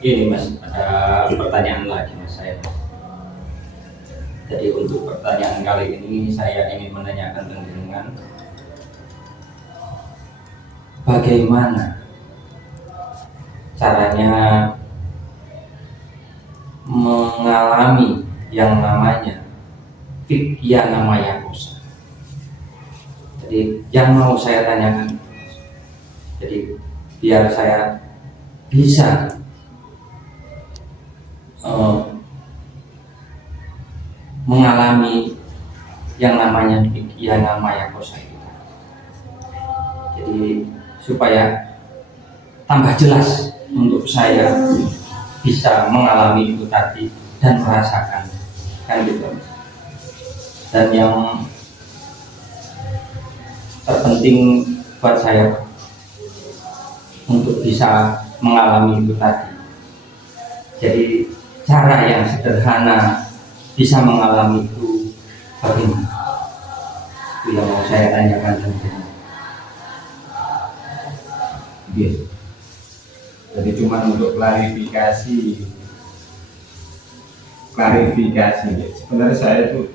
Ini Mas, ada pertanyaan lagi Mas saya. Jadi untuk pertanyaan kali ini saya ingin menanyakan dengan bagaimana caranya mengalami yang namanya fiqyana maya kosa. Jadi yang mau saya tanyakan, jadi biar saya bisa mengalami yang namanya fiqyana maya kosa itu. Jadi supaya tambah jelas untuk saya bisa mengalami itu tadi dan merasakan, kan gitu. Dan yang terpenting buat saya untuk bisa mengalami itu tadi, jadi cara yang sederhana bisa mengalami itu bagaimana, itu yang mau saya tanyakan tentunya. Yes. Jadi cuma untuk klarifikasi. Sebenarnya saya itu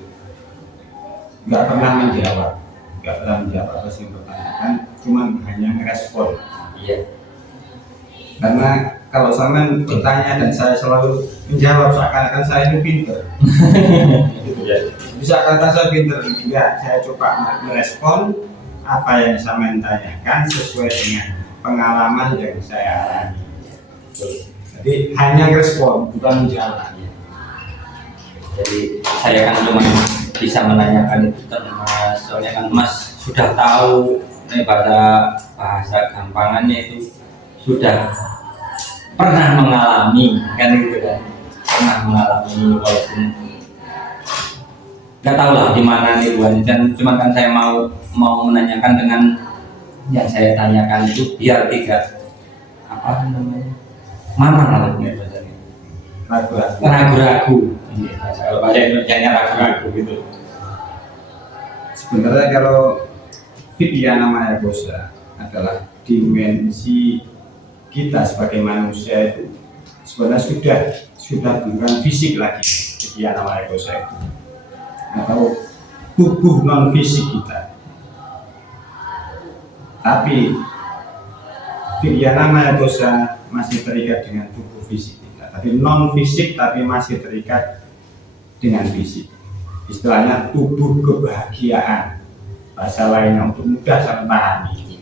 nggak pernah menjawab apa sih yang pertanyaan, cuma hanya merespon. Iya. Karena kalau sama bertanya dan saya selalu menjawab seakan-akan saya itu pinter. Gitu ya. Bisa kata saya pinter, enggak. Saya coba merespon apa yang saya tanyakan sesuai dengan pengalaman yang saya alami. Jadi hanya respon, bukan menjawab. Jadi saya kan cuma bisa menanyakan itu Mas, soalnya kan Mas sudah tahu pada bahasa gampangannya itu sudah pernah mengalami, kan gitu kan, pernah mengalami walaupun nggak tahu lah di mana nih bukan, dan cuma kan saya mau menanyakan dengan yang saya tanyakan itu biar tidak apa namanya mamang ragu-ragu. Kalau bahasa Indonesia ragu-ragu gitu. Sebenarnya kalau fiqyana maya kosa adalah dimensi kita sebagai manusia itu sebenarnya sudah bukan fisik lagi. Fiqyana maya kosa itu atau tubuh non fisik kita. Tapi fiqyana maya kosa masih terikat dengan tubuh fisik kita. Tapi non fisik tapi masih terikat dengan fisik. Istilahnya tubuh kebahagiaan. Bahasa lainnya untuk mudah saya pahami.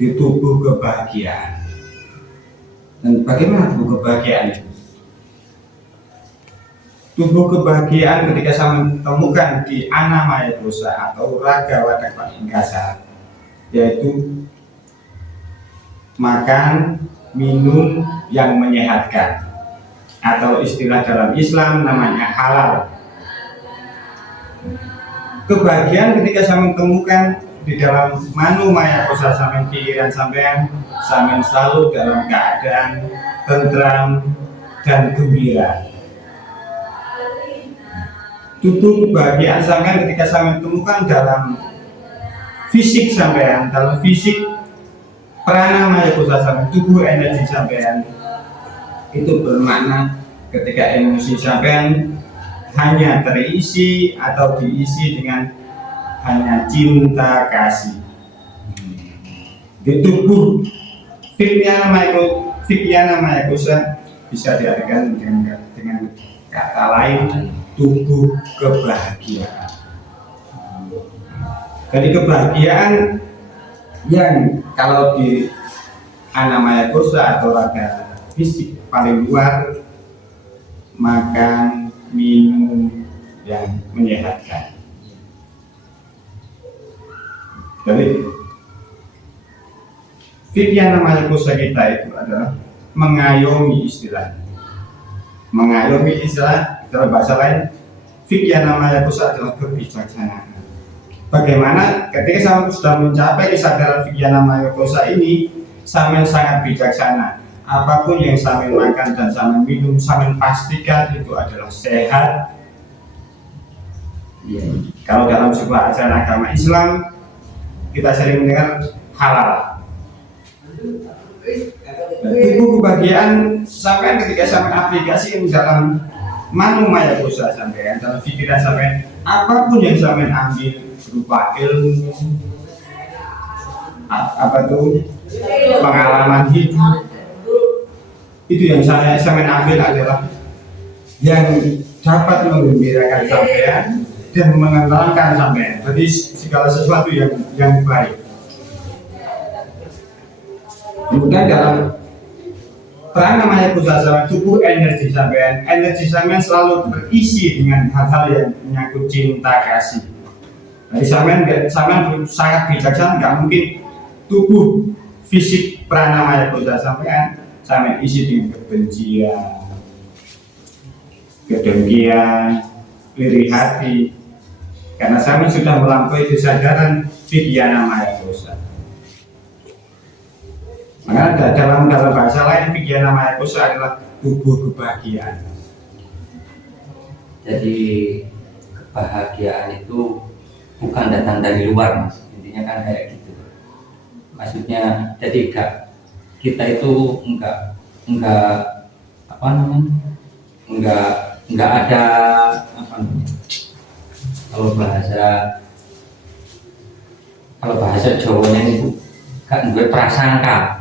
Di tubuh kebahagiaan. Dan bagaimana tubuh kebahagiaan itu? Tubuh kebahagiaan ketika saya menemukan di anamaya dosa atau raga wadak ingkasa, yaitu makan, minum yang menyehatkan, atau istilah dalam Islam namanya halal. Kebahagiaan ketika saya menemukan di dalam manu maya kosa sampean pikiran sampean selalu dalam keadaan tentram dan gembira. Tubuh kebahagiaan sampean ketika sampean temukan dalam fisik sampean, dalam fisik prana maya kosa sampean, tubuh energi sampean, itu bermakna ketika emosi sampean hanya terisi atau diisi dengan hanya cinta kasih. Di tubuh fiqyana maya kosa bisa diartikan dengan kata lain tubuh kebahagiaan. Jadi kebahagiaan yang kalau di anamaya kosa atau raga fisik paling luar, makan, minum yang menyehatkan. Jadi fiqyana maya kosa kita itu adalah mengayomi istilah. Mengayomi istilah dalam bahasa lain, fiqyana maya kosa adalah kebijaksanaan. Bagaimana ketika saya sudah mencapai kesadaran fiqyana maya kosa ini, saya sangat bijaksana. Apapun yang saya makan dan saya minum, saya pastikan itu adalah sehat. Kalau dalam sebuah ajaran agama Islam, kita sering mendengar halal. Tubuh kebahagiaan sampai ketika sampai aplikasi dalam manu maya kosa sampai dalam pikiran sampai apapun yang sampai ambil berupa ilmu apa tuh pengalaman hidup itu yang saya sampai ambil adalah yang dapat menggembirakan sampean dan mengenalkan sampean. Jadi segala sesuatu yang baik. Kemudian dalam prana maya kosa tubuh energi sampean selalu terisi dengan hal-hal yang menyangkut cinta kasih. Jadi sampean sangat bijaksana, nggak mungkin tubuh fisik prana maya kosa sampean isi dengan kebencian, kedengkian, iri hati, karena sampean sudah melampaui kesadaran vidyana maya kosa. Maka dalam bahasa lain vidyana maya kosa adalah tubuh kebahagiaan. Jadi kebahagiaan itu bukan datang dari luar, Mas. Intinya kan kayak gitu. Maksudnya jadi kita itu enggak apa namanya? Enggak ada apa namanya? Kalau bahasa Jawanya itu kan gue prasangka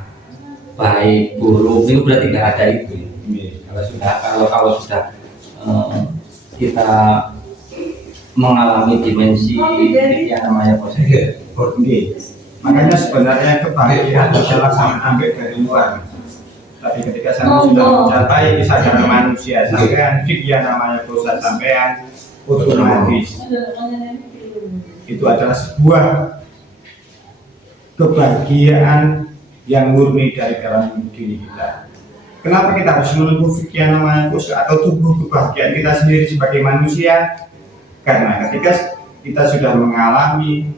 baik buruk itu berarti nggak ada itu. Kalau sudah kita mengalami dimensi yang namanya positif. Makanya sebenarnya kebahagiaan adalah sangat ambil dari luar. Tapi ketika saya sudah mencapai kesadaran manusia, sampean vidyana maya kosa sampean otomatis itu adalah sebuah kebahagiaan yang murni dari dalam diri kita. Kenapa kita harus menempuh vidyana maya kosa atau tubuh kebahagiaan kita sendiri sebagai manusia? Karena ketika kita sudah mengalami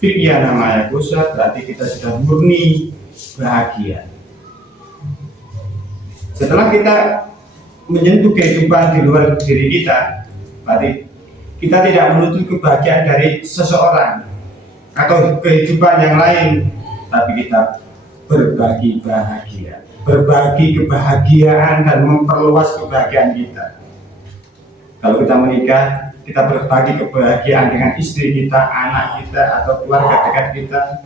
vidyana maya kosa, berarti kita sudah murni bahagia. Setelah kita menyentuh kehidupan di luar diri kita, berarti kita tidak menuntut kebahagiaan dari seseorang atau kehidupan yang lain, tapi kita berbagi bahagia, berbagi kebahagiaan dan memperluas kebahagiaan kita. Kalau kita menikah, kita berbagi kebahagiaan dengan istri kita, anak kita, atau keluarga dekat kita.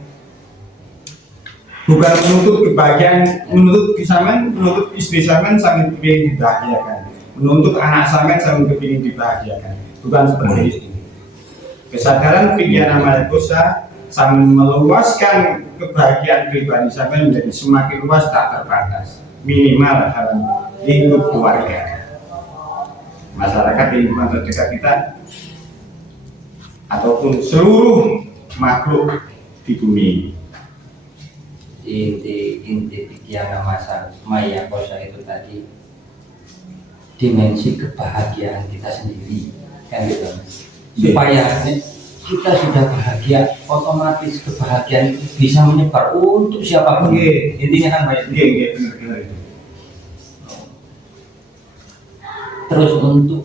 Bukan menuntut kebahagiaan, menuntut istri sampean sambil kepingin dibahagiakan, menuntut anak sampean sambil kepingin dibahagiakan. Bukan seperti itu. Kesadaran vidyana maya kosa sambil meluaskan kebahagiaan pribadi sampean menjadi semakin luas, tak terbatas. Minimal dalam lingkup keluarga, masyarakat, lingkungan terdekat kita, ataupun seluruh makhluk di bumi. Inti vidyana maya kosa itu tadi dimensi kebahagiaan kita sendiri, kan gitu, supaya kita sudah bahagia, otomatis kebahagiaan itu bisa menyebar untuk siapapun. Intinya kan baik. Terus untuk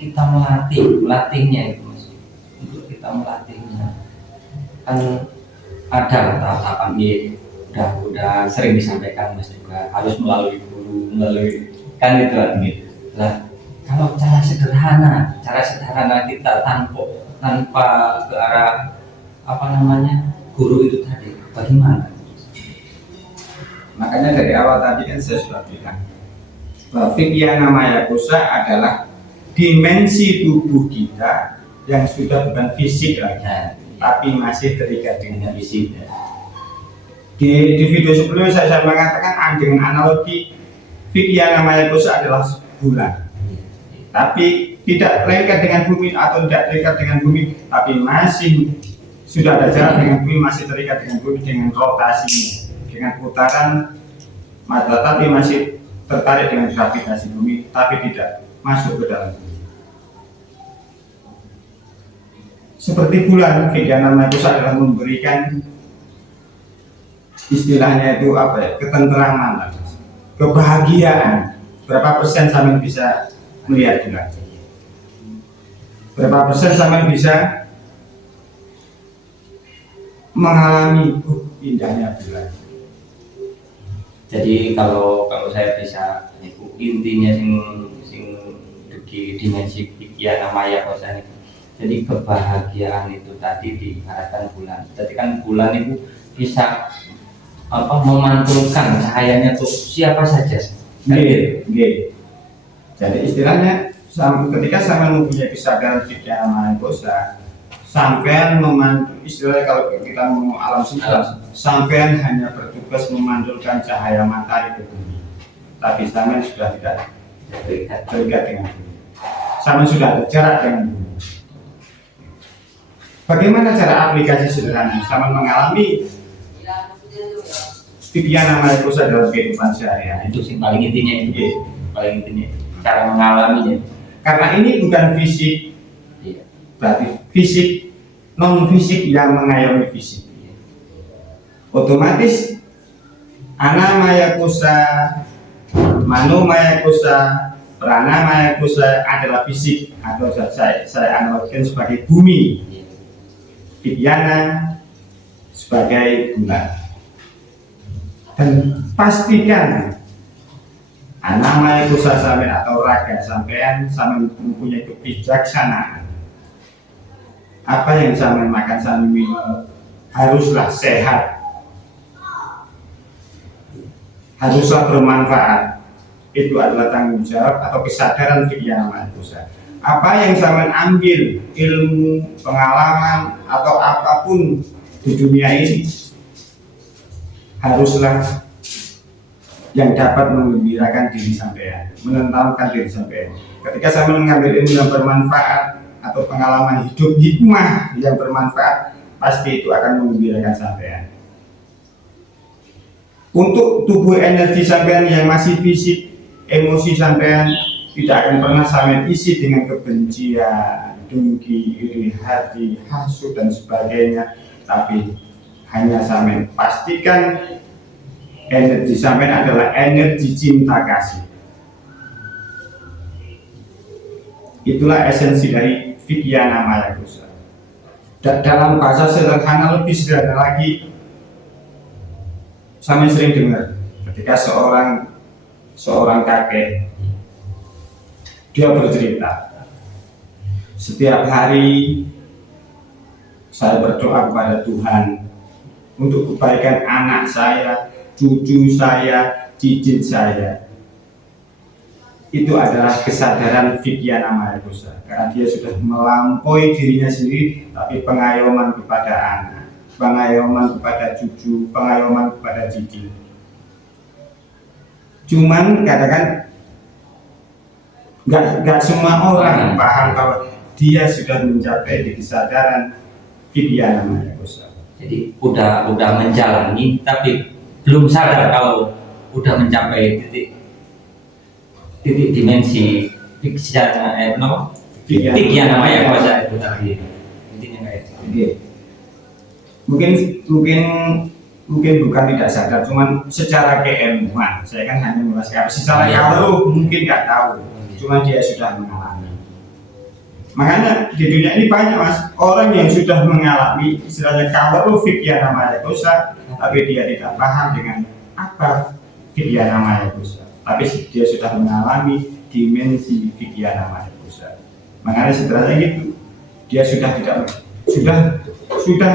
kita melatihnya itu, Mas. Untuk kita melatihnya kan ada tahapan udah sering disampaikan, Mas, juga harus melalui guru, kan gitu lah. Kalau cara sederhana kita tanpa ke arah apa namanya guru itu tadi, bagaimana? Makanya dari awal tadi kan saya sudah bilang bahwa vidyana maya kosa adalah dimensi tubuh kita yang sudah bukan fisik lagi, tapi masih terikat dengan fisik. Di video sebelumnya saya mengatakan dengan analogi vidyana maya kosa adalah bulan, tapi tidak lengket dengan bumi atau tidak terikat dengan bumi, tapi masih sudah ada jarak dengan bumi, masih terikat dengan bumi dengan rotasi, dengan putaran mata, tapi masih tertarik dengan gravitasi bumi, tapi tidak masuk ke dalam bumi. Seperti bulan, vidyana maya kosa adalah memberikan istilahnya itu apa ya, ketenteraman, kebahagiaan. Berapa persen sampai bisa melihat bulan? Berapa persen sampai bisa mengalami indahnya bulan? Jadi kalau saya bisa niku intinya sing dugi dimensi pikiran maya kosan itu. Jadi kebahagiaan itu tadi diibaratkan bulan. Jadi kan bulan itu bisa memantulkan cahayanya tuh siapa saja. Nggih. Jadi istilahnya ketika saya mempunyai kesadaran pikiran maya kosa, sampean memantul, istilahnya kalau kita mau alam semesta, sampean hanya bertugas memantulkan cahaya matahari ke bumi, tapi sampean sudah tidak terikat dengan bumi, sampean sudah ada jarak dengan bumi. Bagaimana cara aplikasi sederhana? Sampean mengalami pikiran maya kosa dalam kehidupan sehari-hari. Itu sih paling intinya itu. Paling intinya cara mengalaminya. Karena ini bukan fisik, berarti fisik, non fisik yang mengayomi fisik. Otomatis ana maya kosa, mano maya kosa, prana maya kosa adalah fisik, atau saya analogikan sebagai bumi, vidyana sebagai bulan. Dan pastikan anak maya kosa sampean atau raga sampean mempunyai kebijaksanaan. Apa yang sampean makan sampean minum haruslah sehat, haruslah bermanfaat. Itu adalah tanggung jawab atau kesadaran pikiran maya kosa. Apa yang sampean ambil, ilmu, pengalaman atau apapun di dunia ini, haruslah yang dapat menggembirakan diri sampean, menenangkan diri sampean. Ketika saya mengambil ilmu yang bermanfaat atau pengalaman hidup hikmah yang bermanfaat, pasti itu akan menggembirakan sampean. Untuk tubuh energi sampean yang masih fisik, emosi sampean tidak akan pernah sampean isi dengan kebencian, dengki, iri hati, hasut dan sebagainya, tapi hanya sampean pastikan energi sampean adalah energi cinta kasih. Itulah esensi dari vidyana maya kosa. Dalam bahasa sederhana, lebih sederhana lagi, sampean sering dengar ketika seorang kakek dia bercerita, setiap hari saya berdoa kepada Tuhan untuk kebaikan anak saya, cucu saya, cicit saya. Itu adalah kesadaran vidyana maya kosa, karena dia sudah melampaui dirinya sendiri, tapi pengayoman kepada anak, pengayoman kepada cucu, pengayoman kepada cicit. Cuman katakan nggak semua orang paham bahwa dia sudah mencapai di kesadaran vidyana maya kosa. Jadi udah menjalani tapi belum sadar kalau udah mencapai titik dimensi vidyana maya kosa itu tadi. Intinya kayak itu. Mungkin bukan tidak sadar, cuman secara keilmuan saya kan hanya menjelaskan. Secara kalau mungkin nggak tahu, cuman dia sudah mengalami. Makanya di dunia ini banyak mas orang yang sudah mengalami istilahnya kalau vidyana maya kosa, tapi dia tidak paham dengan apa vidyana maya kosa, tapi dia sudah mengalami dimensi vidyana maya kosa. Makanya sebenarnya gitu, dia sudah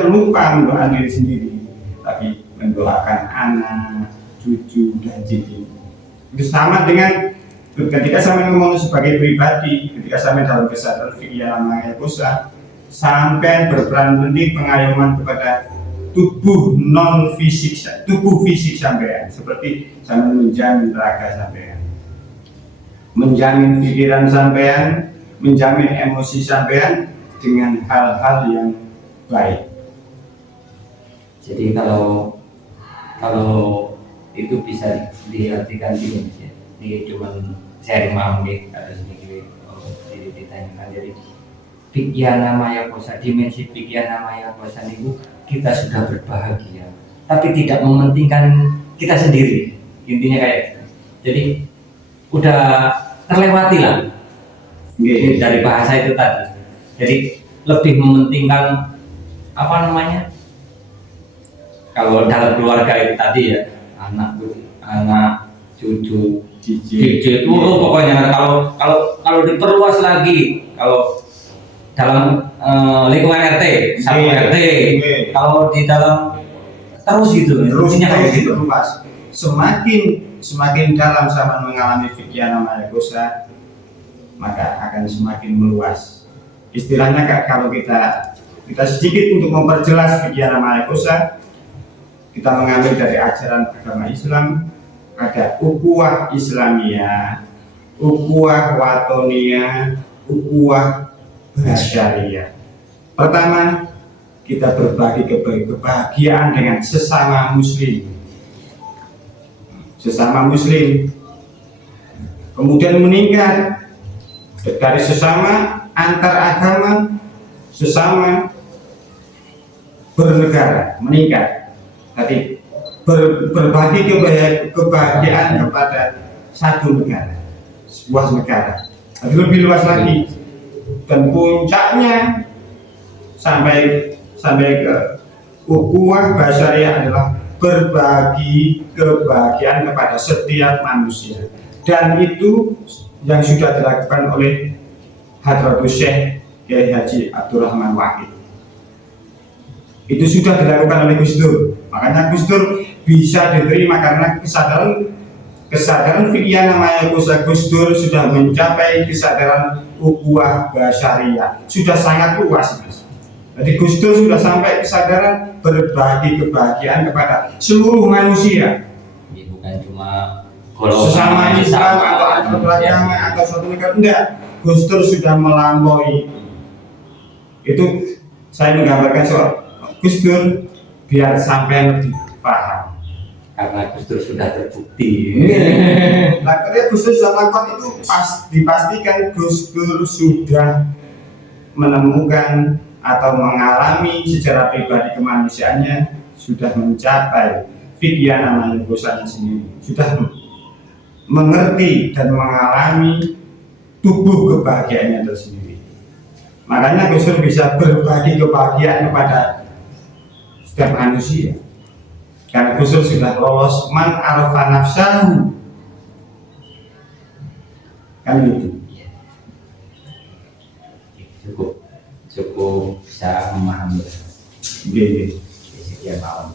lupa mendoakan diri sendiri, tapi mendoakan anak, cucu dan cicit. Itu sama dengan ketika saya ngomong sebagai pribadi, ketika saya dalam kesadaran vidyana maya kosa, sampai berperan penting pengayoman kepada tubuh non fisik, tubuh fisik sampean, seperti sampai menjamin raga sampean, menjamin pikiran sampean, menjamin emosi sampean dengan hal-hal yang baik. Jadi kalau itu bisa diartikan gini, ini cuma sharing mau nih, ada sedikit ditanyakan. Jadi vidyana maya kosa, dimensi vidyana maya kosa itu kita sudah berbahagia, tapi tidak mementingkan kita sendiri. Intinya kayak gitu. Jadi udah terlewati lah dari bahasa itu tadi. Jadi lebih mementingkan apa namanya? Kalau dalam keluarga itu tadi ya, anak, cucu, Cicit. cicit. Pokoknya kalau diperluas lagi, kalau dalam lingkungan RT, satu Iya. RT, Iya. kalau di dalam terus gitu, Terusnya kayak harus gitu. diperluas. Semakin dalam sama mengalami fikih namanya kosa, maka akan semakin meluas. Istilahnya kalau kita sedikit untuk memperjelas fikih namanya kosa, kita mengambil dari ajaran agama Islam, ada ukhuwah Islamiyah, ukhuwah watoniyah, ukhuwah basyariyah. Pertama, kita berbagi kebahagiaan dengan sesama muslim. Kemudian meningkat dari sesama antar agama, sesama bernegara, meningkat. Tadi berbagi kebahagiaan kepada satu negara, sebuah negara. Tapi lebih luas lagi, dan puncaknya sampai ke ukhuwah basyariyah adalah berbagi kebahagiaan kepada setiap manusia, dan itu yang sudah dilakukan oleh Hadratus Syekh Kiai Haji Abdurrahman Wahid. Itu sudah dilakukan oleh Gus Dur. Makanya Gus Dur bisa diterima karena kesadaran fikih namanya Gus Dur sudah mencapai kesadaran ukhuwah basyariyah, sudah sangat luas, Mas. Jadi Gus Dur sudah sampai kesadaran berbagi kebahagiaan kepada seluruh manusia, Bukan cuma sesama Islam atau antar beragama atau suatu negara, enggak. Gus Dur sudah melampaui itu. Saya menggambarkan soal Gus Dur biar sampai lebih paham, karena Gus Dur sudah terbukti. Nah, ketika Gus Dur sudah melakukan itu, dipastikan Gus Dur sudah menemukan atau mengalami secara pribadi kemanusiaannya, sudah mencapai fikih namanya dosanya sendiri, sudah mengerti dan mengalami tubuh kebahagiaannya tersendiri. Makanya Gus Dur bisa berbagi kebahagiaan kepada setiap manusia, karena Gus Dur sudah lolos man arafa nafsahu, kan itu. Cukup bisa memahami. Iya. Sekian malam.